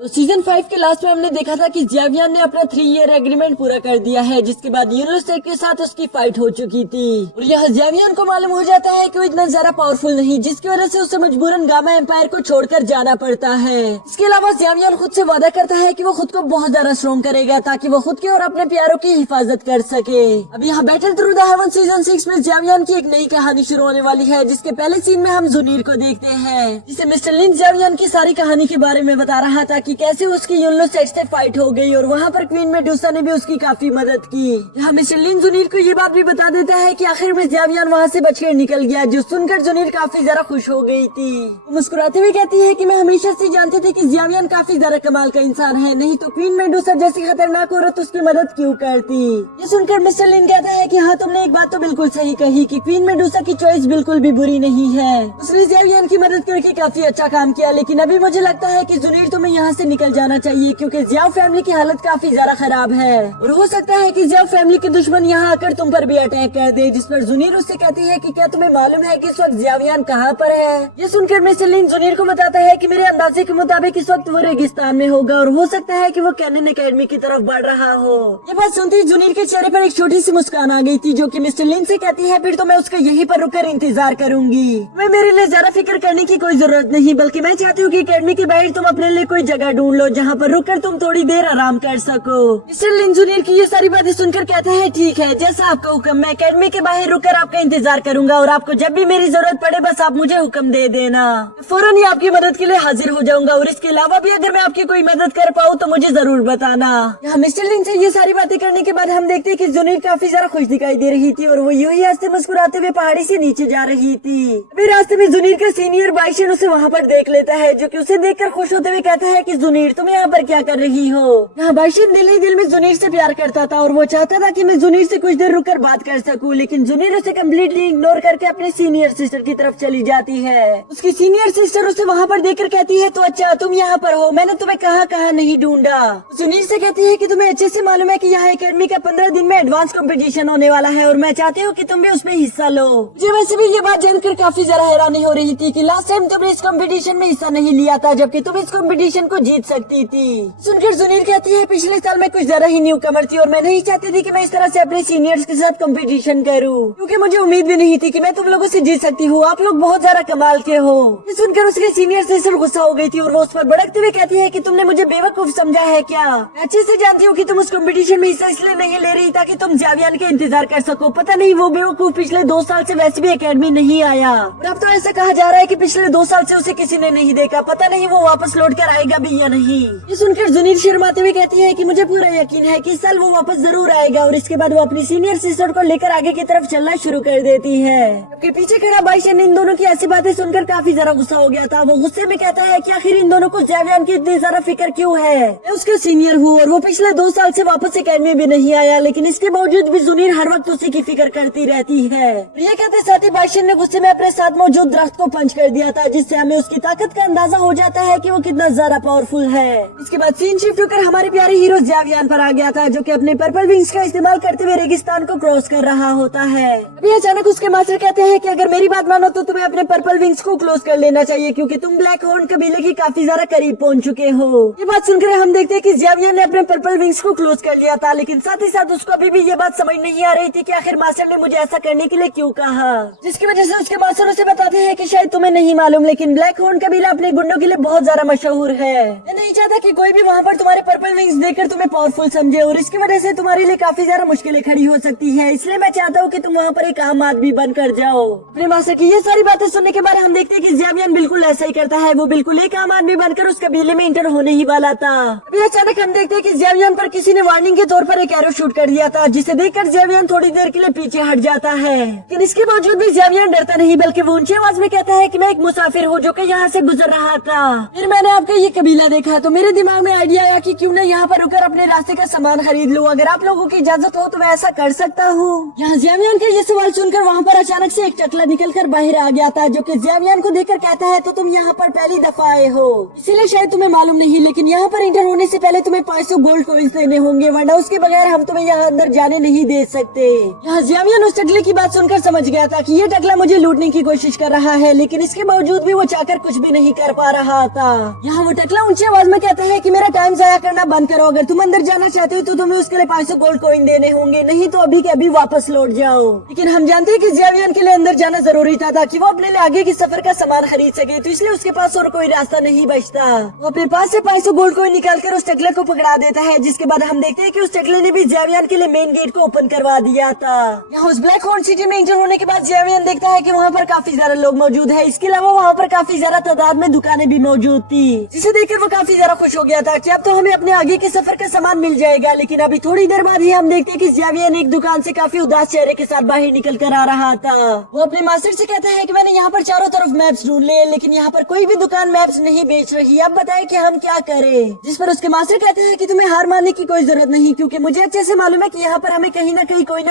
तो सीजन 5 के लास्ट में हमने देखा था कि ज़ेवियन ने अपना 3 ईयर एग्रीमेंट पूरा कर दिया है, जिसके बाद यूनिवर्सिटी के साथ उसकी फाइट हो चुकी थी। और यह ज़ेवियन को मालूम हो जाता है कि वो इतना ज्यादा पावरफुल नहीं, जिसकी वजह से उसे मजबूरन गामा एम्पायर को छोड़कर जाना पड़ता है। इसके अलावा ज़ेवियन खुद से वादा करता है कि वो खुद को बहुत ज्यादा स्ट्रॉन्ग करेगा ताकि वो खुद के और अपने प्यारों की हिफाजत कर सके। अब यहाँ battle through the haven season 6 में ज़ेवियन की एक नई कहानी शुरू होने वाली है, जिसके पहले सीन में हम जुनीर को देखते हैं, जिसे मिस्टर लिन ज़ेवियन की सारी कहानी के बारे में बता रहा था कि कैसे उसकी यूनिलो सेट से फाइट हो गई और वहाँ पर क्वीन मेडुसा ने भी उसकी काफी मदद की। यहाँ मिस्टर लिन जुनीर को ये बात भी बता देता है कि आखिर में ज़ेवियन वहाँ से बचकर निकल गया, जो सुनकर जुनीर काफी ज्यादा खुश हो गई थी। मुस्कुराते हुए कहती है कि मैं हमेशा से जानती थी कि ज़ेवियन काफी ज्यादा कमाल का इंसान है, नहीं तो क्वीन मेडुसा जैसी खतरनाक औरत उसकी मदद क्यों करती। ये सुनकर मिस्टर लिन कहता है कि हाँ, तुमने एक बात तो बिल्कुल सही कही कि क्वीन मेडुसा की चॉइस बिल्कुल भी बुरी नहीं है। उसने ज़ेवियन की मदद करके काफी अच्छा काम किया, लेकिन अभी मुझे लगता है कि जुनीर तुम्हें यहाँ से निकल जाना चाहिए, क्योंकि ज़ियाओ फैमिली की हालत काफी ज्यादा खराब है और हो सकता है कि ज़ियाओ फैमिली के दुश्मन यहाँ आकर तुम पर भी अटैक कर दे। जिस पर जुनीर उससे कहती है कि क्या तुम्हें मालूम है कि इस वक्त ज़ेवियन कहाँ पर है। ये सुनकर मिस्टर लिन जुनीर को बताता है कि मेरे अंदाजे के मुताबिक इस वक्त वो रेगिस्तान में होगा और हो सकता है कि वो कैनन एकेडमी की तरफ बढ़ रहा हो। ये बात सुनते ही जुनीर के चेहरे पर एक छोटी सी मुस्कान आ गई थी, जो कि मिस्टर लिन से कहती है फिर तो मैं उसका यहीं पर रुककर इंतजार करूंगी। मैं मेरे लिए ज्यादा फिक्र करने की कोई जरूरत नहीं, बल्कि मैं चाहती हूँ कि एकेडमी के बाहर तुम अपने लिए कोई जगह ढूंढ लो जहाँ पर रुककर तुम थोड़ी देर आराम कर सको। मिस्टर लिन जुनीर की ये सारी बातें सुनकर कहते हैं ठीक है, जैसा आपका हुक्म, मैं एकेडमी के बाहर रुककर आपका इंतजार करूंगा और आपको जब भी मेरी जरूरत पड़े बस आप मुझे हुक्म दे देना। फौरन ही आपकी मदद के लिए हाजिर हो जाऊंगा और इसके अलावा भी अगर मैं आपकी कोई मदद कर पाऊँ तो मुझे जरूर बताना। यहाँ मिस्टर लिन से ये सारी बातें करने के बाद हम देखते हैं कि जुनीर काफी ज्यादा खुश दिखाई दे रही थी और वो यूं ही हंसते मुस्कुराते हुए पहाड़ी से नीचे जा रही थी। अभी रास्ते में जुनीर का सीनियर बाइशन उसे वहाँ पर देख लेता है, जो कि उसे देखकर खुश होते हुए कहता है कि जुनीर तुम यहाँ पर क्या कर रही हो। यहाँ बाइशन दिल ही दिल में जुनीर से प्यार करता था और वो चाहता था कि मैं जुनीर से कुछ देर रुककर बात कर सकूं, लेकिन जुनीर उसे कम्प्लीटली इग्नोर करके अपने सीनियर सिस्टर की तरफ चली जाती है। उसकी सीनियर सिस्टर उसे वहाँ पर देखकर कहती है तो अच्छा तुम यहाँ पर हो, मैंने तुम्हें कहाँ नहीं ढूंढा। जुनीर से कहती है कि तुम्हें अच्छे से मालूम है कि यहाँ एकेडमी का 15 दिन में एडवांस कंपटीशन होने वाला है और मैं चाहती हूँ कि तुम भी उसमें हिस्सा लो। मुझे वैसे भी ये बात जानकर काफी ज्यादा हैरानी हो रही थी कि लास्ट टाइम तुमने इस कंपटीशन में हिस्सा नहीं लिया था, जबकि तुम इस कंपटीशन को जीत सकती थी। सुनकर जुनीर कहती है पिछले साल मैं कुछ ज्यादा ही न्यू कमर थी और मैं नहीं चाहती थी कि मैं इस तरह से अपने सीनियर्स के साथ कंपटीशन करूं, क्योंकि मुझे उम्मीद भी नहीं थी कि मैं तुम लोगों से जीत सकती हूँ। आप लोग बहुत ज्यादा कमाल के हो। ये सुनकर उसके सीनियर सिस्टर गुस्सा हो गई थी और वो उस पर भड़कते हुए कहती है कि तुमने मुझे बेवकूफ समझा है क्या। मैं अच्छे से जानती हूँ कि तुम उस कंपटीशन में हिस्सा इसलिए नहीं ले रही ताकि तुम ज़ेवियन के इंतजार कर सको। पता नहीं वो बेवकूफ पिछले 2 साल से वैसे भी एकेडमी नहीं आया और अब तो ऐसा कहा जा रहा है कि पिछले 2 साल से उसे किसी ने नहीं देखा। पता नहीं वो वापस लौट कर आएगा भी या नहीं। ये सुनकर जुनीर शर्माते हुए कहती है कि मुझे पूरा यकीन है कि इस साल वो वापस जरूर आएगा और इसके बाद वो अपनी सीनियर सिस्टर को लेकर आगे की तरफ चलना शुरू कर देती है। जबकि पीछे खड़ा बाइशन इन दोनों की ऐसी बातें सुनकर काफी ज्यादा गुस्सा हो गया था। वो गुस्से में कहता है कि आखिर इन दोनों को ज़ेवियन की इतनी ज्यादा फिक्र क्यों है। मैं उसके सीनियर हूँ और वो पिछले 2 साल से वापस एकेडमी भी नहीं आया, लेकिन इसके बावजूद भी जुनीर हर वक्त उसी की फिक्र करती रहती है। ये कहते साथ ही बाइशन ने गुस्से में अपने साथ मौजूद दरख्त को पंच कर दिया था, जिससे हमें उसकी ताकत का अंदाजा हो जाता है कि वो कितना ज्यादा पावरफुल है। इसके बाद सीन शिफ्ट होकर हमारे प्यारे हीरो ज़ेवियन पर आ गया था, जो कि अपने पर्पल विंग्स का इस्तेमाल करते हुए रेगिस्तान को क्रॉस कर रहा होता है। अभी अचानक उसके मास्टर कहते हैं कि अगर मेरी बात मानो तो तुम्हें अपने पर्पल विंग्स को क्लोज कर लेना चाहिए, क्योंकि तुम ब्लैक हॉर्न कबीले की काफी ज्यादा करीब पहुंच चुके हो। ये बात सुनकर हम देखते हैं कि ज़ेवियन ने अपने पर्पल विंग्स को क्लोज कर लिया था, लेकिन साथ ही साथ उसको अभी भी ये बात समझ नहीं आ रही थी कि आखिर मास्टर ने मुझे ऐसा करने के लिए क्यों कहा। जिसकी वजह से उसके मास्टर उसे बताते हैं कि शायद तुम्हें नहीं मालूम, लेकिन ब्लैक हॉर्न कबीला अपने गुंडों के लिए बहुत ज्यादा मशहूर है। मैं नहीं चाहता कि कोई भी वहाँ पर तुम्हारे पर्पल विंग्स देखकर तुम्हें पावरफुल समझे और इसकी वजह से तुम्हारे लिए काफी ज्यादा मुश्किलें खड़ी हो सकती है। इसलिए मैं चाहता हूँ कि तुम वहाँ पर एक आम आदमी बनकर जाओ। अपने मास्टर की ये सारी बातें सुनने के बाद हम देखते हैं कि ज़ेवियन बिल्कुल ऐसा ही करता है। वो बिल्कुल एक आम आदमी बनकर उस कबीले में इंटर होने ही वाला था। अभी अचानक हम देखते हैं कि ज़ेवियन पर किसी ने वार्निंग के तौर पर एक एरो शूट कर दिया था, जिसे देखकर ज़ेवियन थोड़ी देर के लिए पीछे हट जाता है। लेकिन इसके बावजूद भी ज़ेवियन डरता नहीं, बल्कि वो ऊंची आवाज में कहता है कि मैं एक मुसाफिर हूँ जो कि यहाँ से गुजर रहा था। फिर मैंने आपका ये कबीला देखा तो मेरे दिमाग में आइडिया आया कि क्यों न यहाँ पर रुकर अपने रास्ते का सामान खरीद लूं। अगर आप लोगों की इजाजत हो तो मैं ऐसा कर सकता हूँ। यहाँ ज़ेवियन का ये सवाल सुनकर वहाँ पर अचानक से एक टकला निकलकर बाहर आ गया था, जो कि ज़ेवियन को देखकर कहता है तो तुम यहाँ पर पहली दफा आए हो, इसीलिए शायद तुम्हें मालूम नहीं, लेकिन यहाँ पर इंटर होने से पहले तुम्हें 500 गोल्ड कॉइंस देने होंगे, वरना उसके बगैर हम तुम्हें यहाँ अंदर जाने नहीं दे सकते। यहाँ ज़ेवियन उस टकले की बात सुनकर समझ गया था कि ये टकला मुझे लूटने की कोशिश कर रहा है, लेकिन इसके बावजूद भी वो चाहकर कुछ भी नहीं कर पा रहा था। यहाँ वो टकला ऊंची आवाज में कहता है कि मेरा टाइम जाया करना बंद करो, अगर तुम अंदर जाना चाहते हो तो तुम्हें उसके लिए 500 गोल्ड कॉइन देने होंगे, नहीं तो अभी के अभी वापस लौट जाओ। लेकिन हम जानते हैं कि ज़ेवियन के लिए अंदर जाना जरूरी था ताकि वो अपने लिए आगे के सफर का सामान खरीद सके, तो इसलिए उसके पास और कोई रास्ता नहीं बचता। वो अपने पास से 500 गोल्ड कॉइन निकालकर उस टकले को पकड़ा देता है, जिसके बाद हम देखते हैं कि उस टकले ने भी ज़ेवियन के लिए मेन गेट को ओपन करवा दिया था। यहाँ उस ब्लैक हॉर्न सिटी में एंटर होने के बाद ज़ेवियन देखता है कि वहाँ पर काफी ज्यादा लोग मौजूद है। इसके अलावा वहाँ पर काफी ज्यादा तादाद में दुकानें भी मौजूद थी, जिसे देखकर वो काफी ज्यादा खुश हो गया था कि अब तो हमें अपने आगे के सफर का सामान मिल जाएगा। लेकिन अभी थोड़ी देर बाद ही हम देखते हैं कि ज़ेवियन एक दुकान से काफी उदास चेहरे के साथ बाहर निकल कर आ रहा था। वो अपने मास्टर से कहता है कि मैंने यहाँ पर चारों तरफ मैप्स ढूंढ लिए, लेकिन यहाँ पर कोई भी दुकान मैप्स नहीं बेच रही, अब बताएं कि हम क्या करें। जिस पर उसके मास्टर कहते हैं कि तुम्हें हार मानने की कोई जरूरत नहीं, क्योंकि मुझे अच्छे से मालूम है कि यहाँ पर हमें कहीं ना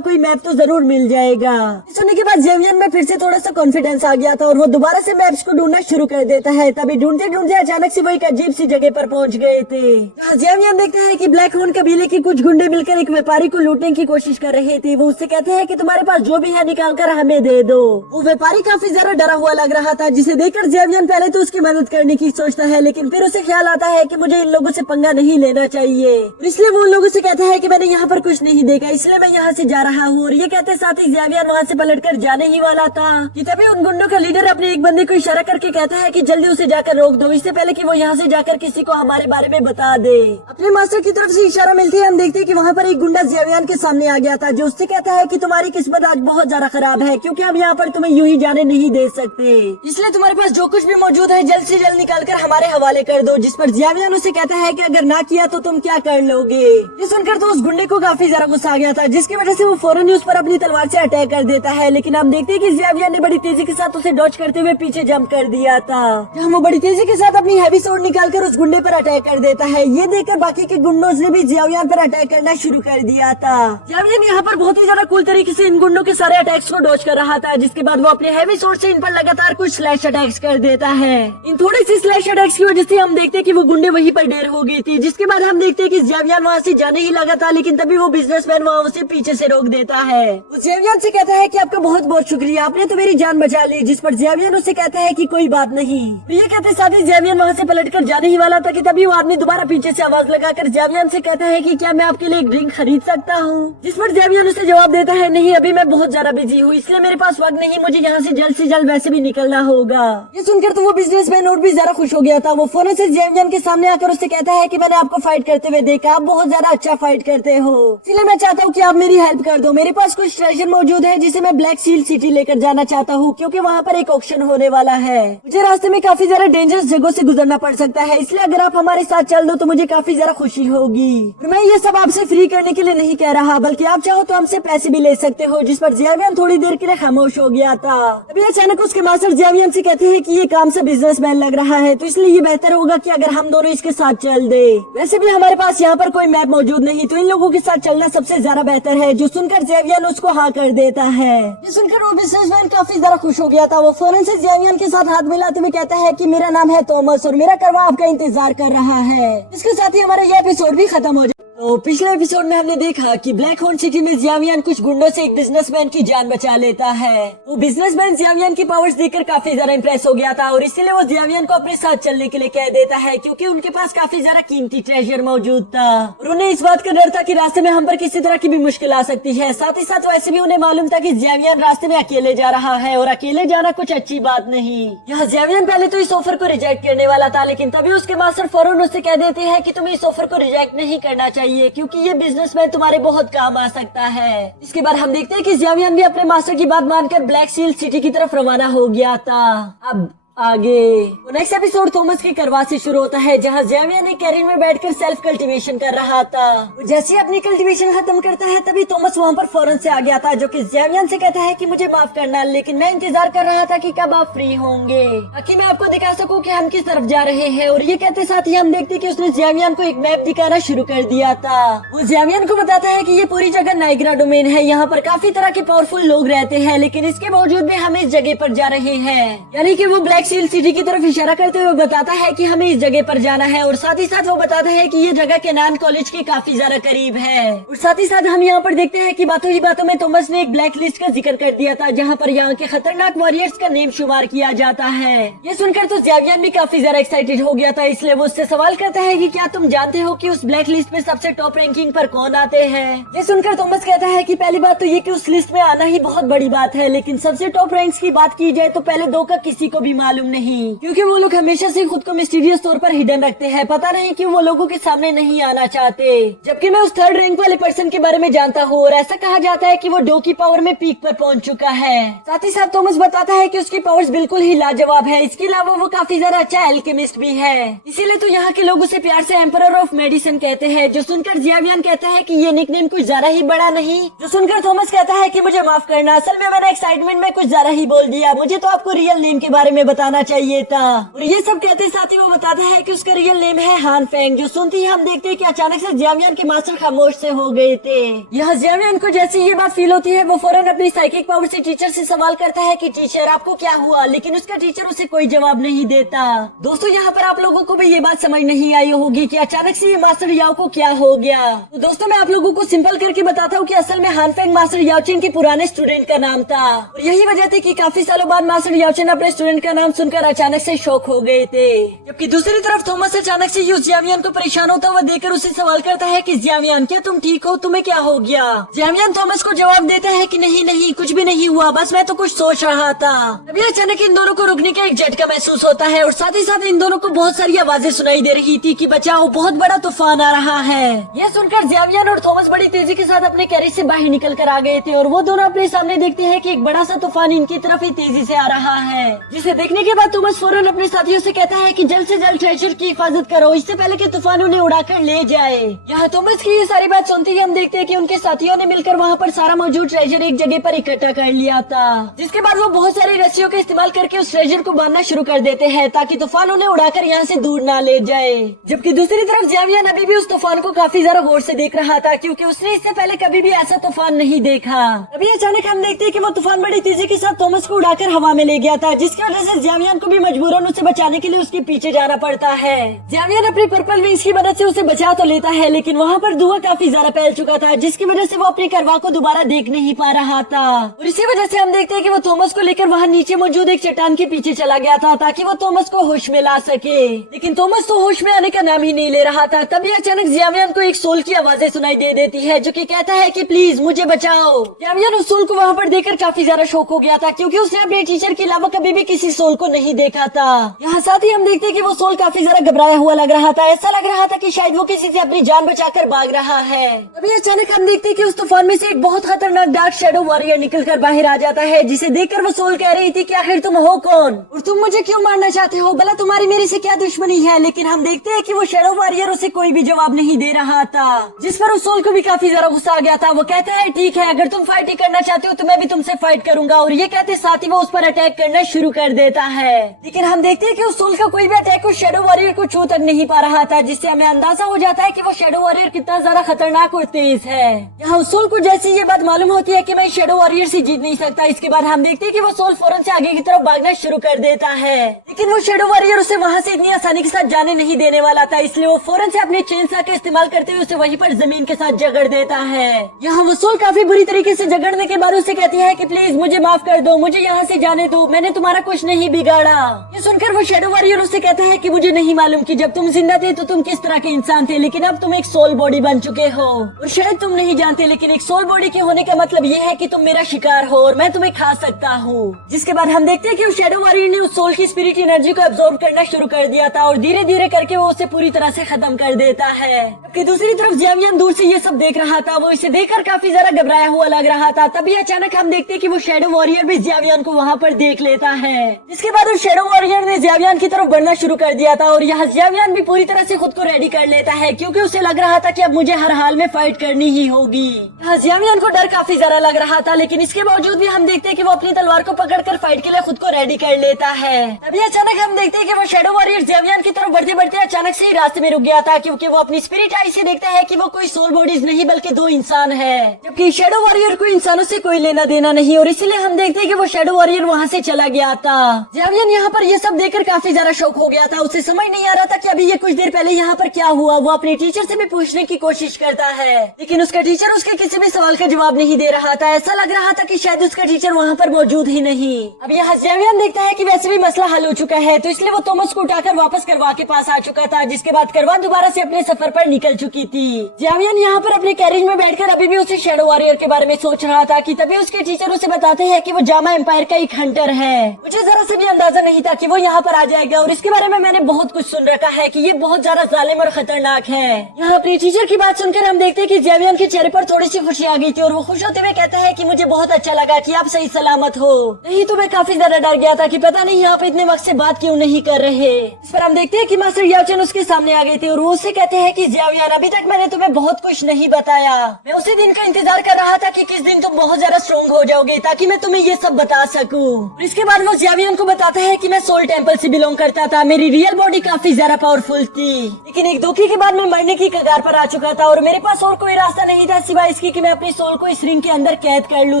कोई मैप तो जरूर मिल जाएगा। सुनने के बाद ज़ेवियन में फिर से थोड़ा सा कॉन्फिडेंस आ गया था और वो दोबारा से मैप्स को ढूंढना शुरू कर देता है। तभी ढूंढते ढूंढते अचानक से वो एक अजीब सी जगह पर पहुंच गए थे, जहाँ ज़ेवियन देखते हैं कि ब्लैक हॉर्न कबीले के कुछ गुंडे मिलकर एक व्यापारी को लूटने की कोशिश कर रहे थे। वो उससे कहते हैं कि तुम्हारे पास जो भी है निकाल कर हमें दे दो। वो व्यापारी काफी ज्यादा डरा हुआ लग रहा था, जिसे देखकर ज़ेवियन पहले तो उसकी मदद करने की सोचता है, लेकिन फिर उसे ख्याल आता है कि मुझे इन लोगों से पंगा नहीं लेना चाहिए। इसलिए वो उन लोगों से कहता है कि मैंने यहाँ पर कुछ नहीं देखा, इसलिए मैं यहाँ से जा रहा हूँ। और ये कहते साथ ही ज़ेवियन वहाँ से पलटकर जाने ही वाला था कि तभी उन गुंडों का लीडर अपने एक बंदे को इशारा करके कहता है कि जल्दी उसे जाकर रोक दो, इससे पहले कि वो यहाँ से जाकर किसी को हमारे बारे में बता दे। अपने मास्टर की तरफ से इशारा मिलते ही हम देखते हैं कि वहाँ पर एक गुंडा ज़ेवियन के सामने आ गया था, जो उससे कहता है कि तुम्हारी किस्मत आज बहुत ज्यादा खराब है, क्योंकि हम यहाँ पर तुम्हें यूं ही जाने नहीं दे सकते, इसलिए तुम्हारे पास जो कुछ भी मौजूद है जल्द से जल्द निकाल कर हमारे हवाले कर दो। जिस पर ज़ेवियन उसे कहता है कि अगर ना किया तो तुम क्या कर लोगे। ये सुनकर तो उस गुंडे को काफी ज्यादा गुस्सा आ गया था, जिसकी वजह से वो फौरन ही उस पर अपनी तलवार से अटैक कर देता है। लेकिन हम देखते हैं कि ज़ेवियन ने बड़ी तेजी के साथ उसे डॉज करते हुए पीछे जंप कर दिया था, जहाँ वो बड़ी तेजी के साथ अपनी हैवी स्वॉर्ड निकालकर उस गुंडे पर अटैक कर देता है। ये देखकर बाकी के गुंडों ने भी ज़ेवियन पर अटैक करना शुरू कर दिया था। ज़ेवियन यहाँ पर बहुत ही ज्यादा कूल तरीके से इन गुंडों के सारे अटैक्स को डॉज कर रहा था, जिसके बाद वो अपने हैवी स्वॉर्ड से इन पर लगातार कुछ स्लैश अटैक्स कर देता है। इन थोड़े से स्लैश अटैक्स की वजह से हम देखते हैं कि वो गुंडे वहीं पर ढेर हो गई थी, जिसके बाद हम देखते हैं कि ज़ेवियन वहाँ से जाने ही लगा था, लेकिन तभी वो बिजनेसमैन वहाँ उसे पीछे से रोक देता है। वो ज़ेवियन से कहता है कि आपका बहुत बहुत शुक्रिया, आपने तो मेरी जान बचा ली। जिस पर ज़ेवियन उसे कहता है कि कोई बात नहीं। ये कहते साथ ही ज़ेवियन वहाँ से पलटकर जाने ही वाला था कि तभी वो आदमी दोबारा पीछे से आवाज लगाकर ज़ेवियन से कहता है कि क्या मैं आपके लिए एक ड्रिंक खरीद सकता हूँ। जिस पर ज़ेवियन उसे जवाब देता है नहीं, अभी मैं बहुत ज्यादा बिजी हूँ, इसलिए मेरे पास वक्त नहीं, मुझे यहाँ से जल्द वैसे भी निकलना होगा। ये सुनकर तो वो बिजनेसमैन और भी ज्यादा खुश हो गया था। वो फौरन से ज़ेवियन के सामने आकर उससे कहता है कि मैंने आपको फाइट करते हुए देखा, आप बहुत ज्यादा अच्छा फाइट करते हो, इसलिए मैं चाहता हूँ कि आप मेरी हेल्प कर दो। मेरे पास कुछ ट्रेजर मौजूद है जिसे मैं ब्लैक सील सिटी लेकर जाना चाहता हूँ, क्योंकि वहाँ पर एक ऑक्शन होने वाला है। मुझे रास्ते में काफी ज्यादा डेंजरस जगहों से गुजरना पड़ सकता है, इसलिए अगर आप हमारे साथ चल दो तो मुझे काफी ज्यादा खुशी होगी। और मैं ये सब आपसे फ्री करने के लिए नहीं कह रहा, बल्कि आप चाहो तो हमसे पैसे भी ले सकते हो। जिस पर ज़ेवियन थोड़ी देर के लिए खामोश हो गया था। अभी अचानक उसके मास्टर ज़ेवियन से कहते हैं कि ये काम से बिजनेसमैन लग रहा है, तो इसलिए ये बेहतर होगा कि अगर हम दोनों इसके साथ चल दे। वैसे भी हमारे पास यहाँ पर कोई मैप मौजूद नहीं, तो इन लोगों के साथ चलना सबसे ज्यादा बेहतर है। जो सुनकर ज़ेवियन उसको हाँ कर देता है। ये सुनकर वो बिजनेसमैन काफी ज्यादा खुश हो गया था। वो फौरन से ज़ेवियन के साथ हाथ मिलाते हुए कहता है कि मेरा नाम है थॉमस और मेरा करवा आपका इंतजार कर रहा है। इसके साथ ही हमारा ये एपिसोड भी खत्म हो जाए। तो पिछले एपिसोड में हमने देखा कि ब्लैक हॉर्न सिटी में ज़ेवियन कुछ गुंडों से एक बिजनेसमैन की जान बचा लेता है। वो बिजनेसमैन ज़ेवियन की पावर्स देखकर काफी ज्यादा इम्प्रेस हो गया था और इसीलिए वो ज़ेवियन को अपने साथ चलने के लिए कह देता है, क्योंकि उनके पास काफी ज्यादा कीमती ट्रेजर मौजूद था और उन्हें इस बात का डर था कि रास्ते में हम पर किसी तरह की भी मुश्किल आ सकती है। साथ ही साथ वैसे भी उन्हें मालूम था कि ज़ेवियन रास्ते में अकेले जा रहा है और अकेले जाना कुछ अच्छी बात नहीं। यहाँ ज़ेवियन पहले तो इस ऑफर को रिजेक्ट करने वाला था, लेकिन तभी उसके मास्टर फौरन उससे कह देते हैं कि तुम्हें इस ऑफर को रिजेक्ट नहीं करना चाहिए, क्योंकि ये बिजनेसमैन तुम्हारे बहुत काम आ सकता है। इसके बाद हम देखते हैं कि ज़ेवियन भी अपने मास्टर की बात मानकर ब्लैक सील सिटी की तरफ रवाना हो गया था। अब आगे नेक्स्ट एपिसोड थॉमस के करवा से शुरू होता है, जहाँ ज़ेवियन एक कैरियर में बैठकर सेल्फ कल्टीवेशन कर रहा था। जैसे ही अपनी कल्टीवेशन खत्म करता है तभी थॉमस वहाँ पर फौरन से आ गया था, जो कि ज़ेवियन से कहता है कि मुझे माफ करना, लेकिन मैं इंतजार कर रहा था कि कब आप फ्री होंगे ताकि मैं आपको दिखा सकूं कि हम किस तरफ जा रहे हैं। और ये कहते साथ ही हम देखते कि उसने ज़ेवियन को एक मैप दिखाना शुरू कर दिया था। वो ज़ेवियन को बताता है कि ये पूरी जगह नाइग्रा डोमेन है, यहाँ पर काफी तरह के पावरफुल लोग रहते हैं, लेकिन इसके बावजूद भी हम इस जगह पर जा रहे हैं, यानी कि वो ब्लैक सील सिटी की तरफ इशारा करते हुए बताता है कि हमें इस जगह पर जाना है और साथ ही साथ वो बताता है कि ये जगह केनान कॉलेज के काफी ज्यादा करीब है। और साथ ही साथ हम यहाँ पर देखते हैं कि बातों ही बातों में थॉमस ने एक ब्लैक लिस्ट का जिक्र कर दिया था जहाँ पर यहाँ के खतरनाक वॉरियर्स का नेम शुमार किया जाता है। ये सुनकर तो ज़ेवियन भी काफी ज्यादा एक्साइटेड हो गया था, इसलिए वो उससे सवाल करता है कि क्या तुम जानते हो कि उस ब्लैक लिस्ट में सबसे टॉप रैंकिंग पर कौन आते हैं। ये सुनकर थॉमस कहता है कि पहली बात तो ये कि उस लिस्ट में आना ही बहुत बड़ी बात है, लेकिन सबसे टॉप रैंक्स की बात की जाए तो पहले दो का किसी को भी मालूम नहीं, क्योंकि वो लोग हमेशा से खुद को मिस्टीरियस तौर पर हिडन रखते हैं। पता नहीं क्यों वो लोगों के सामने नहीं आना चाहते। जबकि मैं उस थर्ड रैंक वाले पर्सन के बारे में जानता हूँ और ऐसा कहा जाता है कि वो डो की पावर में पीक पर पहुंच चुका है। साथ ही साथ थॉमस बताता है कि उसकी पावर्स बिल्कुल ही लाजवाब है। इसके अलावा वो काफी ज्यादा अच्छा एल्केमिस्ट भी है, इसीलिए तो यहाँ के लोग उसे प्यार से एम्परर ऑफ मेडिसिन कहते हैं। जो सुनकर ज़ेवियन कहता है कि ये निकनेम कुछ ज्यादा ही बड़ा नहीं। जो सुनकर थॉमस कहता है कि मुझे माफ करना, असल में मैंने एक्साइटमेंट में कुछ ज्यादा ही बोल दिया, मुझे तो आपको रियल नेम के बारे में बताना चाहिए था। और ये सब कहते साथ ही वो बताता है कि उसका रियल नेम है हान फेंग। जो सुनते ही हम देखते हैं कि अचानक से ज़ेवियन के मास्टर खामोश से हो गए थे। यह ज़ेवियन को जैसे ये बात फील होती है वो फौरन अपनी साइकिक पावर से टीचर से सवाल करता है कि टीचर आपको क्या हुआ, लेकिन उसका टीचर उसे कोई जवाब नहीं देता। दोस्तों यहाँ पर आप लोगों को भी ये बात समझ नहीं आई होगी कि अचानक से ये मास्टर याओ को क्या हो गया। तो दोस्तों मैं आप लोगों को सिंपल करके बताता हूँ कि असल में हान फेंग मास्टर याओचेन के पुराने स्टूडेंट का नाम था और यही वजह थी कि काफी सालों बाद मास्टर याओचेन अपने स्टूडेंट का नाम सुनकर अचानक से शॉक हो गए थे। जबकि दूसरी तरफ थॉमस अचानक से ज़ेवियन को परेशान होता हुआ देखकर उसे सवाल करता है कि ज़ेवियन क्या तुम ठीक हो, तुम्हें क्या हो गया। ज़ेवियन थॉमस को जवाब देता है कि नहीं नहीं कुछ भी नहीं हुआ, बस मैं तो कुछ सोच रहा था। तभी अचानक इन दोनों को रुकने का एक झटका महसूस होता है और साथ ही साथ इन दोनों को बहुत सारी आवाजें सुनाई दे रही थी कि बचाओ बहुत बड़ा तूफान आ रहा है। यह सुनकर ज़ेवियन और थॉमस बड़ी तेजी के साथ अपने कैरेज से बाहर निकल कर आ गए थे और वो दोनों अपने सामने देखते हैं कि एक बड़ा सा तूफान इनकी तरफ ही तेजी से आ रहा है। जिसे देखने के बाद थॉमस फौरन अपने साथियों से कहता है कि जल्द से जल्द ट्रेजर की हिफाजत करो, इससे पहले कि तूफान उन्हें उड़ाकर ले जाए। यहाँ थॉमस की ये सारी बात सुनते ही हम देखते हैं कि उनके साथियों ने मिलकर वहाँ पर सारा मौजूद ट्रेजर एक जगह पर इकट्ठा कर लिया था, जिसके बाद वो बहुत सारी रस्सियों का इस्तेमाल करके उस ट्रेजर को बांधना शुरू कर देते हैं ताकि तूफान उन्हें उड़ाकर यहाँ से दूर ना ले जाए। जबकि दूसरी तरफ ज़ेवियन अभी भी उस तूफान को काफी ज्यादा गौर से देख रहा था, क्योंकि उसने इससे पहले कभी भी ऐसा तूफान नहीं देखा। अभी अचानक हम देखते हैं कि वो तूफान बड़ी तेजी के साथ थॉमस को उड़ाकर हवा में ले गया था, जिसकी वजह से ज़ेवियन को भी मजबूरन उसे बचाने के लिए उसके पीछे जाना पड़ता है। ज़ेवियन अपनी पर्पल विंग्स की मदद से उसे बचा तो लेता है, लेकिन वहाँ पर धुआं काफी ज्यादा फैल चुका था, जिसकी वजह से वो अपनी करवा को दोबारा देख नहीं पा रहा था। और इसी वजह से हम देखते हैं कि वो थॉमस को लेकर वहाँ नीचे मौजूद एक चट्टान के पीछे चला गया था ताकि वो थॉमस को होश में ला सके, लेकिन थॉमस तो होश में आने का नाम ही नहीं ले रहा था। तभी अचानक ज़ेवियन को एक सोल की आवाजें सुनाई दे देती है जो कि कहता है कि प्लीज मुझे बचाओ। ज़ेवियन उस सोल को वहाँ पर देखकर काफी ज्यादा शॉक हो गया था, क्योंकि उसने अपने टीचर के अलावा कभी भी किसी सोल को नहीं देखा था। यहाँ साथ ही हम देखते हैं कि वो सोल काफी ज्यादा घबराया हुआ लग रहा था, ऐसा लग रहा था कि शायद वो किसी से अपनी जान बचाकर भाग रहा है। तभी अचानक हम देखते हैं कि उस तूफान में से एक बहुत खतरनाक डार्क शैडो वॉरियर निकलकर बाहर आ जाता है, जिसे देखकर वो सोल कह रही थी कि आखिर तुम हो कौन और तुम मुझे क्यों मारना चाहते हो, भला तुम्हारी मेरे से क्या दुश्मनी है। लेकिन हम देखते हैं कि वो शैडो वॉरियर उसे कोई भी जवाब नहीं दे रहा था, जिस पर उस सोल को भी काफी ज्यादा गुस्सा आ गया था। वो कहता है ठीक है, अगर तुम फाइट ही करना चाहते हो तो मैं भी तुमसे फाइट करूंगा। और ये कहते साथ ही वो उस पर अटैक करना शुरू कर देता है, लेकिन हम देखते हैं कि उस सोल का कोई भी अटैक उस शैडो वॉरियर को छू तक नहीं पा रहा था, जिससे हमें अंदाजा हो जाता है कि वो शैडो वॉरियर कितना ज्यादा खतरनाक और तेज है। यहाँ उस सोल को जैसे ये बात मालूम होती है कि मैं शैडो वॉरियर से जीत नहीं सकता, इसके बाद हम देखते हैं कि वो सोल फौरन से आगे की तरफ भागना शुरू कर देता है, लेकिन वो शैडो वॉरियर उसे वहाँ से इतनी आसानी के साथ जाने नहीं देने वाला था, इसलिए वो फौरन से अपने चेनसा का इस्तेमाल करते हुए उसे वहीं पर जमीन के साथ जगड़ देता है। यहाँ वो सोल काफी बुरी तरीके से जगड़ने के बाद उसे कहती है कि प्लीज मुझे माफ कर दो, मुझे यहाँ से जाने दो, मैंने तुम्हारा कुछ नहीं बिगाड़ा। ये सुनकर वो शैडो वॉरियर उससे कहता है कि मुझे नहीं मालूम कि जब तुम जिंदा थे तो तुम किस तरह के इंसान थे, लेकिन अब तुम एक सोल बॉडी बन चुके हो। और शायद तुम नहीं जानते, लेकिन एक सोल बॉडी के होने का मतलब ये है कि तुम मेरा शिकार हो और मैं तुम्हें खा सकता हूँ। जिसके बाद हम देखते हैं कि उस शैडो वॉरियर ने उस सोल की स्पिरिट एनर्जी को एब्जॉर्ब करना शुरू कर दिया था और धीरे धीरे करके वो उसे पूरी तरह से खत्म कर देता है। जबकि दूसरी तरफ ज़ेवियन दूर से ये सब देख रहा था, वो इसे देखकर काफी ज्यादा घबराया हुआ लग रहा था। तभी अचानक हम देखते हैं कि वो शैडो वॉरियर भी ज़ेवियन को वहाँ पर देख लेता है, जिसके बाद उस शैडो वॉरियर ने ज़ेवियन की तरफ बढ़ना शुरू कर दिया था। और यहाँ ज़ेवियन भी पूरी तरह से खुद को रेडी कर लेता है, क्योंकि उसे लग रहा था कि अब मुझे हर हाल में फाइट करनी ही होगी। यहाँ ज़ेवियन को डर काफी ज्यादा लग रहा था, लेकिन इसके बावजूद भी हम देखते हैं कि वो अपनी तलवार को पकड़कर फाइट के लिए खुद को रेडी कर लेता है। तभी अचानक हम देखते हैं कि वो शैडो वॉरियर ज़ेवियन की तरफ बढ़ते बढ़ते अचानक से ही रास्ते में रुक गया था, क्योंकि वो अपनी स्पिरिट आई से देखता है कि वो कोई सोल बॉडीज नहीं बल्कि दो इंसान है, जबकि शैडो वॉरियर को इंसानों से कोई लेना देना नहीं। और इसीलिए हम देखते हैं कि वो शैडो वॉरियर वहाँ से चला गया था। जियावियन यहाँ पर ये सब देखकर काफी ज्यादा शौक हो गया था। उसे समझ नहीं आ रहा था कि अभी ये कुछ देर पहले यहाँ पर क्या हुआ। वो अपने टीचर से भी पूछने की कोशिश करता है, लेकिन उसका टीचर उसके किसी भी सवाल का जवाब नहीं दे रहा था। ऐसा लग रहा था कि शायद उसका टीचर वहाँ पर मौजूद ही नहीं। अब यहाँ जियावियन देखता है कि वैसे भी मसला हल हो चुका है, तो इसलिए वो थॉमस को उठाकर वापस करवा के पास आ चुका था, जिसके बाद करवा दोबारा से अपने सफर पर निकल चुकी थी। जियावियन यहाँ पर अपने कैरेज में बैठकर अभी भी उसे शैडो वॉरियर के बारे में सोच रहा था कि तभी उसके टीचर उसे बताते हैं कि वो जामा एम्पायर का एक हंटर है। मुझे जरा से भी अंदाजा नहीं था कि वो यहाँ पर आ जाएगा, और इसके बारे में मैंने बहुत कुछ सुन रखा है कि ये बहुत ज्यादा जालिम और खतरनाक है। यहाँ अपनी टीचर की बात सुनकर हम देखते हैं कि जियावियन के चेहरे पर थोड़ी सी खुशी आ गई थी, और वो खुश होते हुए कहता है कि मुझे बहुत अच्छा लगा कि आप सही सलामत हो। नहीं तो मैं काफी ज्यादा डर गया था कि पता नहीं आप इतने वक्त से बात क्यों नहीं कर रहे। इस पर हम देखते हैं कि मास्टर याओचन उसके सामने आ गए थे, और वो उससे कहते हैं कि जियावियन अभी तक मैंने तुम्हें बहुत कुछ नहीं बताया। मैं उसी दिन का इंतजार कर रहा था कि किस दिन तुम बहुत ज्यादा स्ट्रॉन्ग हो जाओगे ताकि मैं तुम्हें ये सब बता सकूं। इसके बाद वो जियावियन को बताता है कि मैं सोल टेम्पल से बिलोंग करता था, मेरी रियल बॉडी काफी ज्यादा पावरफुल थी, लेकिन एक धोखे के बाद मैं मरने की कगार पर आ चुका था, और मेरे पास और कोई रास्ता नहीं था सिवाय इसकी कि मैं अपनी सोल को इस रिंग के अंदर कैद कर लूं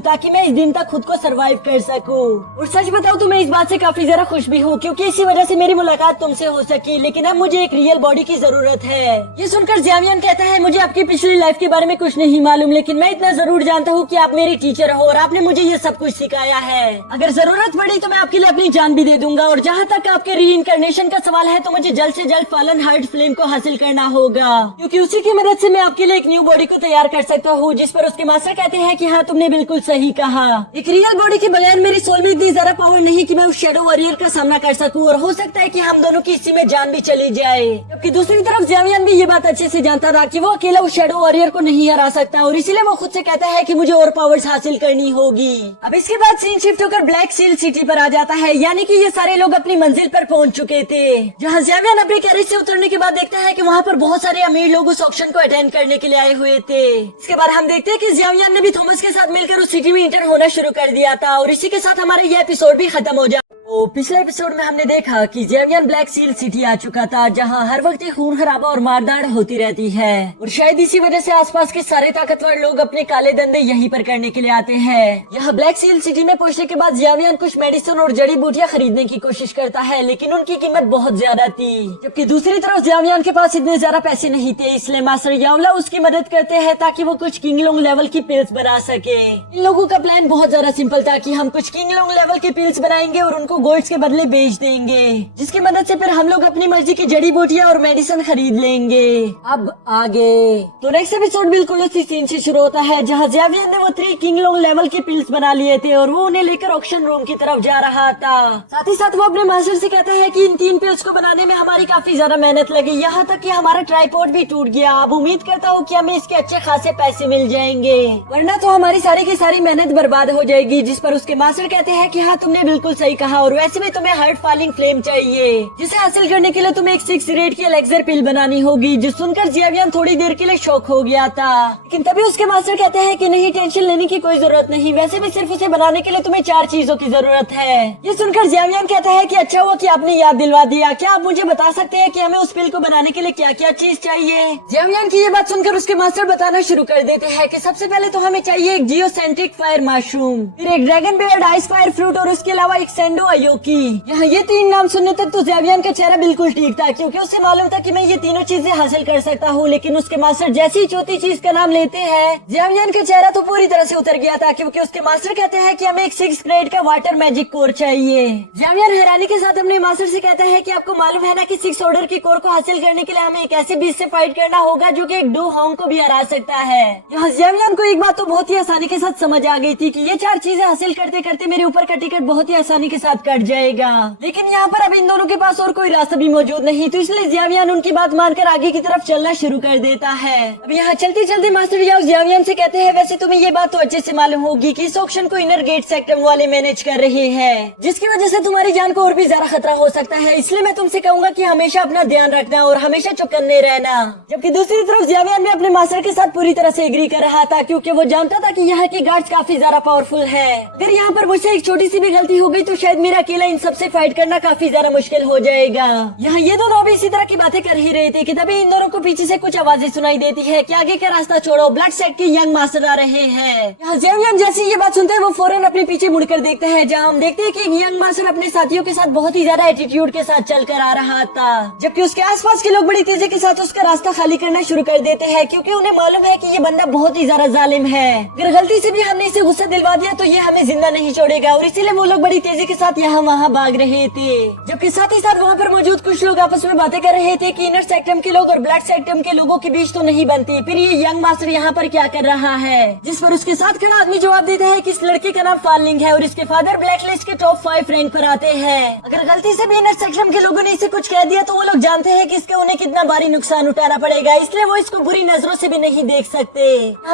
ताकि मैं इस दिन तक खुद को सरवाइव कर सकूं। और सच बताऊं तो मैं इस बात से काफी ज्यादा खुश भी हूँ, क्योंकि इसी वजह से मेरी मुलाकात तुमसे हो सकी, लेकिन अब मुझे एक रियल बॉडी की जरूरत है। ये सुनकर जियावियन कहता है, मुझे आपकी पिछली लाइफ के बारे में कुछ नहीं मालूम, लेकिन मैं इतना जरूर जानता हूँ कि आप मेरे टीचर हो और आपने मुझे ये सब कुछ सिखाया है। अगर जरूरत पड़ी तो मैं आपके लिए अपनी जान भी दे दूंगा, और जहाँ तक आपके रीइंकार्नेशन का सवाल है तो मुझे जल्द से जल्द फॉलन हार्ट फ्लेम को हासिल करना होगा, क्योंकि उसी की मदद से मैं आपके लिए एक न्यू बॉडी को तैयार कर सकता हूँ। जिस पर उसके मास्टर कहते हैं कि हाँ तुमने बिल्कुल सही कहा, एक रियल बॉडी के बगैर मेरी सोल में इतनी ज्यादा पावर नहीं कि मैं उस शैडो वॉरियर का सामना कर सकूं, और हो सकता है कि हम दोनों की इसी में जान भी चली जाए। जबकि दूसरी तरफ जियावियन भी ये बात अच्छे से जानता था कि वो अकेला उस शैडो वॉरियर को नहीं हरा सकता, और इसीलिए वो खुद से कहता है कि मुझे और पावर्स हासिल करनी होगी। अब इसके बाद सीन शिफ्ट होकर ब्लैक सील सिटी पर आ जाता है, यानी कि ये सारे लोग अपनी मंजिल पर पहुंच चुके थे, जहां जियावियन अपने कैरेज से उतरने के बाद देखता है कि वहां पर बहुत सारे अमीर लोग उस ऑक्शन को अटेंड करने के लिए आए हुए थे। इसके बाद हम देखते हैं कि जियावियन ने भी थॉमस के साथ मिलकर उस सिटी में इंटर होना शुरू कर दिया था, और इसी के साथ हमारा ये एपिसोड भी खत्म हो जाता। तो पिछले एपिसोड में हमने देखा कि जियावियन ब्लैक सील सिटी आ चुका था, जहां हर वक्त खून खराबा और मारदाड़ होती रहती है, और शायद इसी वजह से आसपास के सारे ताकतवर लोग अपने काले धंधे यहीं पर करने के लिए आते हैं। यहाँ ब्लैक सील सिटी में पहुंचने के बाद जियावियन कुछ मेडिसिन और जड़ी बूटियां खरीदने की कोशिश करता है, लेकिन उनकी कीमत बहुत ज्यादा थी। जबकि दूसरी तरफ जियावियन के पास इतने ज्यादा पैसे नहीं थे, इसलिए मास्टर यावला उसकी मदद करते हैं ताकि वो कुछ किंगलोंग लेवल की पिल्स बना सके। इन लोगों का प्लान बहुत ज्यादा सिंपल था कि हम कुछ किंगलोंग लेवल की पिल्स बनाएंगे और उनको गोल्ड्स के बदले बेच देंगे, जिसकी मदद से फिर हम लोग अपनी मर्जी की जड़ी बूटियां और मेडिसिन खरीद लेंगे। अब आगे तो नेक्स्ट एपिसोड बिल्कुल उसी सीन से शुरू होता है, जहां जियावियन ने वो 3 किंगलोंग लेवल के पिल्स बना लिए थे, और वो उन्हें लेकर ऑक्शन रूम की तरफ जा रहा था। साथ ही साथ वो अपने मास्टर से कहता है कि इन 3 पिल्स को बनाने में हमारी काफी ज्यादा मेहनत लगी, यहाँ तक कि हमारा ट्राइपॉड भी टूट गया। अब उम्मीद करता हूँ कि हमें इसके अच्छे खासे पैसे मिल जाएंगे, वरना तो हमारी सारी की सारी मेहनत बर्बाद हो जाएगी। जिस पर उसके मास्टर कहते हैं कि हाँ तुमने बिल्कुल सही कहा, और वैसे भी तुम्हें हार्ट फॉलिंग फ्लेम चाहिए, जिसे हासिल करने के लिए तुम्हें एक 6 रेट की एलेक्सर पिल बनानी होगी। जो सुनकर जियावियन थोड़ी देर के लिए शॉक हो गया था, लेकिन तभी उसके मास्टर कहते हैं कि नहीं, टेंशन लेने की कोई जरूरत नहीं, वैसे भी सिर्फ उसे बनाने के लिए तुम्हें 4 चीजों की जरूरत है। ये सुनकर जियावियन कहता है कि अच्छा हुआ कि आपने याद दिलवा दिया, क्या आप मुझे बता सकते हैं कि हमें उस पिल को बनाने के लिए क्या क्या चीज चाहिए। जियावियन की ये बात सुनकर उसके मास्टर बताना शुरू कर देते हैं कि सबसे पहले तो हमें चाहिए एक जियोसेंट्रिक फायर मशरूम, फिर एक dragon Baird ice fire fruit, और उसके अलावा एक सेंडो अयोकी। यहाँ ये 3 नाम सुनने तक तो जियावियन का चेहरा बिल्कुल ठीक था, क्योंकि उसे मालूम था कि मैं ये तीनों चीजें हासिल कर सकता हूँ, लेकिन उसके मास्टर जैसी चौथी चीज का नाम लेते हैं, जियावियन का चेहरा तो पूरी तरह से उतर गया था, क्योंकि उसके मास्टर कहते हैं कि हमें एक 6 ग्रेड का वाटर मैजिक कोर चाहिए। जियावियन हैरानी के साथ अपने मास्टर से कहता है कि आपको मालूम है ना कि 6 ऑर्डर की कोर को हासिल करने के लिए हमें एक ऐसे बीच से फाइट करना होगा जो कि एक डू होंग को भी हरा सकता है। यहाँ जियावियन को एक बात तो बहुत ही आसानी के साथ समझ आ गई थी कि ये 4 चीजें हासिल करते करते मेरे ऊपर का टिकट बहुत ही आसानी के साथ कट जाएगा, लेकिन यहाँ पर अब इन दोनों के पास और कोई रास्ता भी मौजूद नहीं, तो इसलिए जियावियन उनकी बात मानकर आगे की तरफ चलना शुरू कर देता है। अब यहाँ चलते चलते मास्टर याओ जियावियन से कहते हैं, वैसे तुम्हें ये बात तो अच्छे से मालूम होगी कि इस ऑक्शन को इनर गेट सेक्टर वाले मैनेज कर रहे हैं, जिसकी वजह से तुम्हारी जान को और भी ज्यादा खतरा हो सकता है, इसलिए मैं तुमसे कहूंगा कि हमेशा अपना ध्यान रखना और हमेशा चौकन्ने रहना। जबकि दूसरी तरफ जियावियन भी अपने मास्टर के साथ पूरी तरह से एग्री कर रहा था, क्योंकि वो जानता था कि यहाँ के गार्ड्स काफी ज्यादा पावरफुल है। अगर यहाँ पर मुझसे एक छोटी सी भी गलती हो गई तो शायद मेरा अकेला इन सबसे फाइट करना काफी ज्यादा मुश्किल हो जाएगा। यहाँ ये दोनों अभी इसी तरह की बातें कर ही रहे थे कि तभी इन दोनों को पीछे से कुछ आवाजें सुनाई देती है कि आगे का रास्ता छोड़ो, ब्लड सेक्ट के यंग मास्टर आ रहे हैं। यहाँ जियावियन जैसे ये बात सुनते हैं वो फौरन अपने पीछे मुड़कर देखते हैं, जहाँ हम देखते हैं कि एक यंग यंग मास्टर अपने साथियों के साथ बहुत ही ज्यादा एटीट्यूड के साथ चल कर आ रहा था, जबकि उसके आसपास के लोग बड़ी तेजी के साथ उसका रास्ता खाली करना शुरू कर देते हैं, क्योंकि उन्हें मालूम है कि ये बंदा बहुत ही ज्यादा जालिम है। अगर गलती से भी हमने इसे गुस्सा दिलवा दिया तो ये हमें जिंदा नहीं छोड़ेगा, और इसीलिए वो लोग बड़ी तेजी के साथ यहाँ वहाँ भाग रहे थे। जबकि साथ ही साथ वहाँ पर मौजूद कुछ लोग आपस में बातें कर रहे थे कि इनर सेक्टम के लोग और ब्लड सेक्टम के लोगों के बीच तो नहीं बनती, फिर ये यंग मास्टर यहाँ पर क्या कर रहा है। जिस पर उसके साथ खड़ा आदमी जवाब देता है कि इस लड़के का नाम फार्लिंग है और इसके फादर ब्लैक लिस्ट के टॉप 5 रैंक पर आते हैं। अगर गलती से भी इनर सेक्टम के लोगों ने इसे कुछ कह दिया तो वो लोग जानते हैं कि इसका उन्हें कितना भारी नुकसान उठाना पड़ेगा, इसलिए वो इसको बुरी नजरों से भी नहीं देख सकते।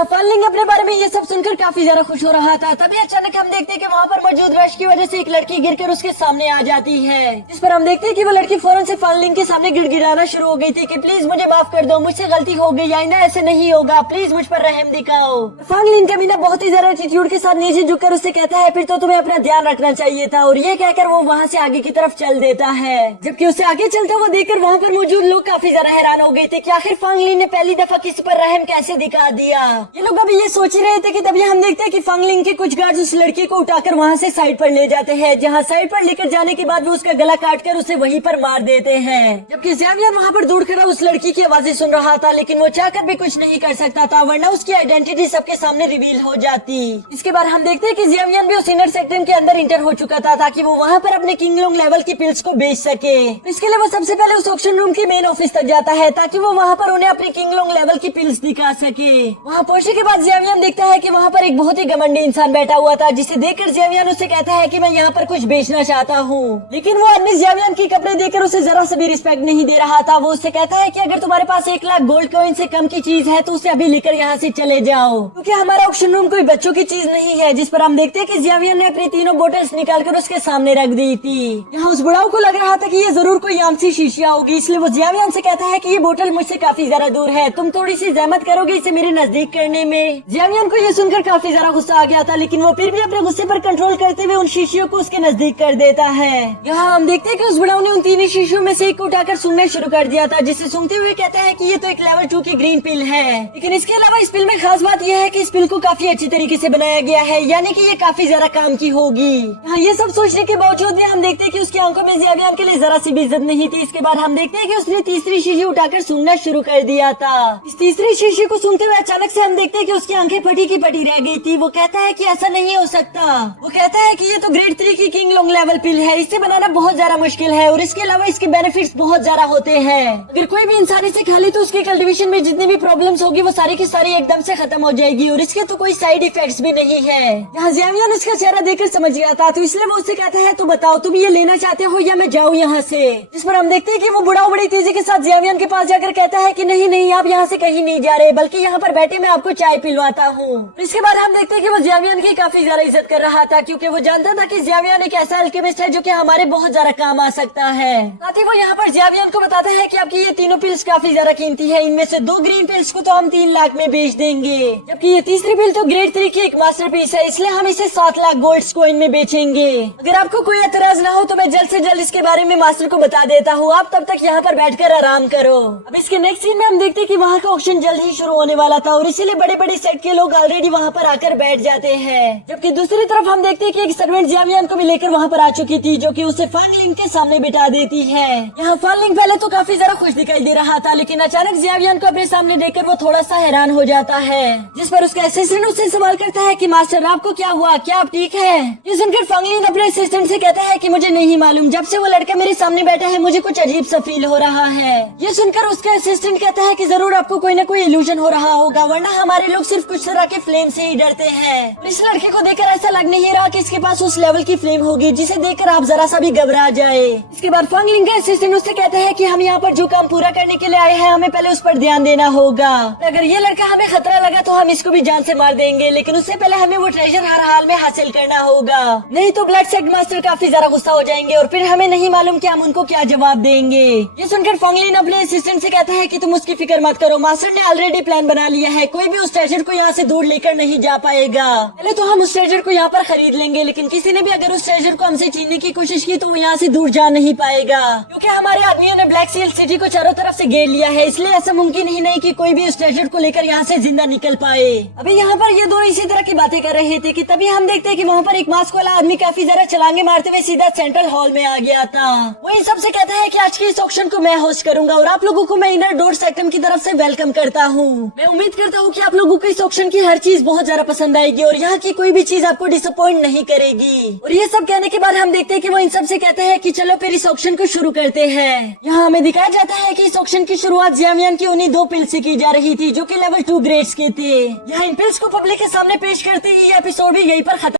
फार्लिंग अपने बारे में ये सब सुनकर काफी ज्यादा खुश हो रहा था। तभी अचानक हम देखते हैं कि वहाँ पर मौजूद रश की वजह से एक लड़की गिरकर उसके सामने आ जाती है, जिस पर हम देखते हैं कि वो लड़की फौरन से फार्लिंग के सामने गिड़गिड़ाना शुरू हो गई थी कि प्लीज मुझे माफ कर दो, मुझसे गलती हो गई, आइंदा ऐसे नहीं होगा, प्लीज मुझ पर रहम दिखाओ। फार्लिंग का मीना बहुत ही ज्यादा एटीट्यूड के साथ नीचे झुककर उससे कहता है फिर तो तुम्हें अपना ध्यान रखना चाहिए था, और ये कहकर वो वहाँ से आगे की तरफ चल देता है। जबकि उससे आगे चलता हुआ देखकर वहाँ पर मौजूद लोग काफी ज्यादा हैरान हो गए थे कि आखिर फांगलिन ने पहली दफा किसी पर रहम कैसे दिखा दिया। ये लोग अभी ये सोच रहे थे कि तभी हम देखते हैं कि फांगलिंग के कुछ गार्ड्स उस लड़की को उठाकर वहाँ से साइड पर ले जाते हैं, जहाँ साइड पर लेकर जाने के बाद वो उसका गला काटकर उसे वहीं पर मार देते हैं। जबकि ज़ेवियर वहाँ पर दूर खड़ा उस लड़की की आवाजें सुन रहा था, लेकिन वो चाहकर भी कुछ नहीं कर सकता था, वरना उसकी आइडेंटिटी सबके सामने रिवील हो जाती। इसके बाद हम देखते हैं कि ज़ेवियर भी उस इनर सेक्टम के अंदर इंटर हो चुका था ताकि वो वहाँ पर अपने किंगलोंग लेवल की पिल्स को बेच सके। इसके लिए वो सबसे पहले उस ऑक्शन रूम के मेन ऑफिस तक जाता है ताकि वो वहाँ पर उन्हें अपनी किंगलोंग लेवल की पिल्स दिखा सके। वहाँ पहुँचने के बाद ज़ेवियर देखता है कि वहाँ पर एक बहुत ही घमंडी इंसान बैठा हुआ था, जिसे देखकर ज़ेवियर उससे कहता है कि मैं यहाँ पर कुछ बेचना चाहता हूँ, लेकिन वो आदमी ज़ेवियर के कपड़े देकर उसे जरा सा भी रिस्पेक्ट नहीं दे रहा था। वो उससे कहता है कि अगर तुम्हारे पास 1 लाख गोल्ड कॉइन से कम की चीज है तो उसे अभी लेकर यहाँ से चले जाओ, क्योंकि हमारा ऑक्शन रूम कोई बच्चों की चीज नहीं है। जिस पर हम देखते हैं कि ज़ेवियर ने अपनी तीनों बोतल्स निकालकर उसके सामने रख दी थी। यहाँ उस बुढ़ाऊ को लग रहा था कि ये जरूर कोई आमसी शीशिया होगी, इसलिए वो ज़ेवियर से कहता है कि ये बोतल मुझसे काफी ज्यादा दूर है, तुम थोड़ी सी जहमत करोगे इसे मेरे नजदीक करने में। ज़ेवियर को ये सुनकर काफी ज्यादा गुस्सा आ गया था, लेकिन वो फिर भी अपने गुस्से पर कंट्रोल करते हुए उन शीशियों को उसके नजदीक कर देता है। यहाँ हम देखते हैं कि उस बुढ़ाऊ ने उन तीनों शीशियों में से एक को उठाकर सूंघना शुरू कर दिया था, जिसे सूंघते हुए कहता है कि ये तो एक लेवल 2 की ग्रीन पिल है। लेकिन इसके अलावा इस पिल में खास बात यह है कि इस पिल को काफी अच्छी तरीके से बनाया गया है, यानी कि ये काफी ज्यादा काम की होगी। यहाँ ये सब सोचने के बावजूद हम देखते हैं कि उसकी आंखों में ज़ेवियर के लिए जरा सी भी इज्जत नहीं थी। इसके बाद हम देखते हैं कि उसने तीसरी शीशी उठाकर सूंघना शुरू कर दिया था। इस तीसरी शीशी को सूंघते हुए अचानक से हम देखते हैं कि उसकी आंखें फटी की फटी रह गई थी। वो कहता है कि ऐसा नहीं हो सकता। वो कहता है कि ये तो ग्रेड 3 की किंगलोंग लेवल पिल है, इसे बनाना बहुत ज्यादा मुश्किल है, और इसके अलावा इसके बेनिफिट्स बहुत ज्यादा होते हैं। अगर कोई भी इंसान इसे खा ले तो उसके कल्टीवेशन में जितनी भी प्रॉब्लम्स होगी वो सारी की सारी एकदम से खत्म हो जाएगी, और इसके तो कोई साइड इफेक्ट्स भी नहीं है। यहाँ ज़ेवियर उसका चेहरा देखकर समझ गया था, तो इसलिए वो उससे कहता है तो बताओ तुम ये लेना चाहते हो या मैं जाऊँ यहाँ से। जिस पर हम देखते हैं कि वो बुढ़ाऊ बड़ी तेजी के साथ ज़ेवियर के पास जाकर कहता है कि नहीं नहीं, आप यहाँ से कहीं नहीं जा रहे, बल्कि यहाँ पर बैठे मैं आपको चाय पिलवाता हूँ। इसके बाद हम देखते हैं कि वो ज़ेवियर की काफी ज्यादा इज्जत कर रहा था, क्योंकि वो जानता था कि ज़ेवियर एक ऐसा अल्केमिस्ट है जो कि हमारे बहुत ज्यादा काम आ सकता है। साथ ही वो यहाँ पर ज़ेवियर को बताता है कि आपकी ये तीनों पिल्स काफी ज्यादा कीमती है, इनमें से 2 ग्रीन पिल्स को तो हम 3 लाख में बेच देंगे, जबकि ये तीसरी पिल तो ग्रेड 3 की एक मास्टरपीस है, इसलिए हम इसे 7 लाख गोल्ड कॉइन में बेचेंगे। अगर आपको कोई एतराज ना हो तो मैं जल्द से जल्द इसके बारे में मास्टर को बता देता हूँ, आप तब तक यहाँ पर बैठकर आराम करो। अब इसके नेक्स्ट सीन में हम देखते हैं कि वहाँ का ऑक्शन जल्द ही शुरू होने वाला था, और इसीलिए बड़े बड़े सेट के लोग ऑलरेडी वहाँ पर आकर बैठ जाते हैं। जबकि दूसरी तरफ हम देखते हैं कि एक सर्वेंट ज़ेवियर को भी लेकर वहाँ पर आ चुकी थी, जो कि उसे फांगलिंग के सामने बिठा देती है। यहाँ फांगलिंग पहले तो काफी ज्यादा खुश दिखाई दे रहा था, लेकिन अचानक ज़ेवियर को अपने सामने देखकर वो थोड़ा सा हैरान हो जाता है। जिस पर उसका असिस्टेंट उससे सवाल करता है कि मास्टर आपको क्या हुआ, क्या आप ठीक है? ये सुनकर फांगलिंग अपने असिस्टेंट से कहता है कि मुझे नहीं मालूम, जब से वो लड़का मेरे सामने बैठा है मुझे कुछ अजीब सा फील हो रहा है। ये सुनकर उसका असिस्टेंट कहता है कि जरूर आपको कोई न कोई इल्यूजन हो रहा होगा, वरना हमारे लोग सिर्फ कुछ तरह के फ्लेम से ही डरते हैं। इस लड़के को देखकर ऐसा लग नहीं रहा कि इसके पास उस लेवल की फ्लेम होगी जिसे देखकर आप जरा सा भी घबरा जाए। इसके बाद फांगलिंग का असिस्टेंट उससे कहता है कि हम यहाँ पर जो काम पूरा करने के लिए आए हैं हमें पहले उस पर ध्यान देना होगा। अगर ये लड़का हमें खतरा लगा तो हम इसको भी जान से मार देंगे, लेकिन उससे पहले हमें वो ट्रेजर हर हाल में हासिल करना होगा, नहीं तो ब्लड सेट मास्टर काफी ज्यादा गुस्सा हो जाएंगे और फिर हमें नहीं मालूम कि हम उनको क्या जवाब देंगे। ये सुनकर फांगलिन अपने असिस्टेंट से कहता है कि तुम उसकी फिक्र मत करो, मास्टर ने ऑलरेडी प्लान बना लिया है, कोई भी उस ट्रेजर को यहाँ से दूर लेकर नहीं जा पाएगा। पहले तो हम उस ट्रेजर को यहाँ पर खरीद लेंगे, लेकिन किसी ने भी अगर उस ट्रेजर को हमसे छीनने की कोशिश की तो वो यहाँ से दूर जा नहीं पाएगा, क्योंकि हमारे आदमियों ने ब्लैक सील सिटी को चारों तरफ से घेर लिया है, इसलिए ऐसा मुमकिन ही नहीं कि कोई भी उस ट्रेजर को लेकर यहाँ से जिंदा निकल पाए। अभी यहाँ पर ये दोनों इसी तरह की बातें कर रहे थे कि तभी हम देखते हैं कि वहाँ पर एक मास्क वाला आदमी काफी ज्यादा छलांगे मारते हुए सीधा सेंट्रल हॉल में आ गया था। वो इन सबसे कहता है कि आज के इस ऑक्शन को मैं होस्ट करूंगा और आप लोगों को मैं इनर डोर सेक्टम की तरफ से वेलकम करता हूँ। मैं उम्मीद करता हूँ कि आप लोगों को इस ऑक्शन की हर चीज बहुत ज्यादा पसंद आएगी और यहाँ की कोई भी चीज आपको डिसअपॉइंट नहीं करेगी। और ये सब कहने के बाद हम देखते हैं कि वो इन सबसे कहते हैं कि चलो फिर इस ऑक्शन को शुरू करते हैं। यहाँ हमें दिखाया जाता है कि इस ऑक्शन की शुरुआत ज़्यावियन की उन्हीं 2 पिल्स से की जा रही थी जो कि लेवल 2 ग्रेड्स के थे। यहाँ इन पिल्स को पब्लिक के सामने पेश करते ही ये एपिसोड भी यहीं पर खत्म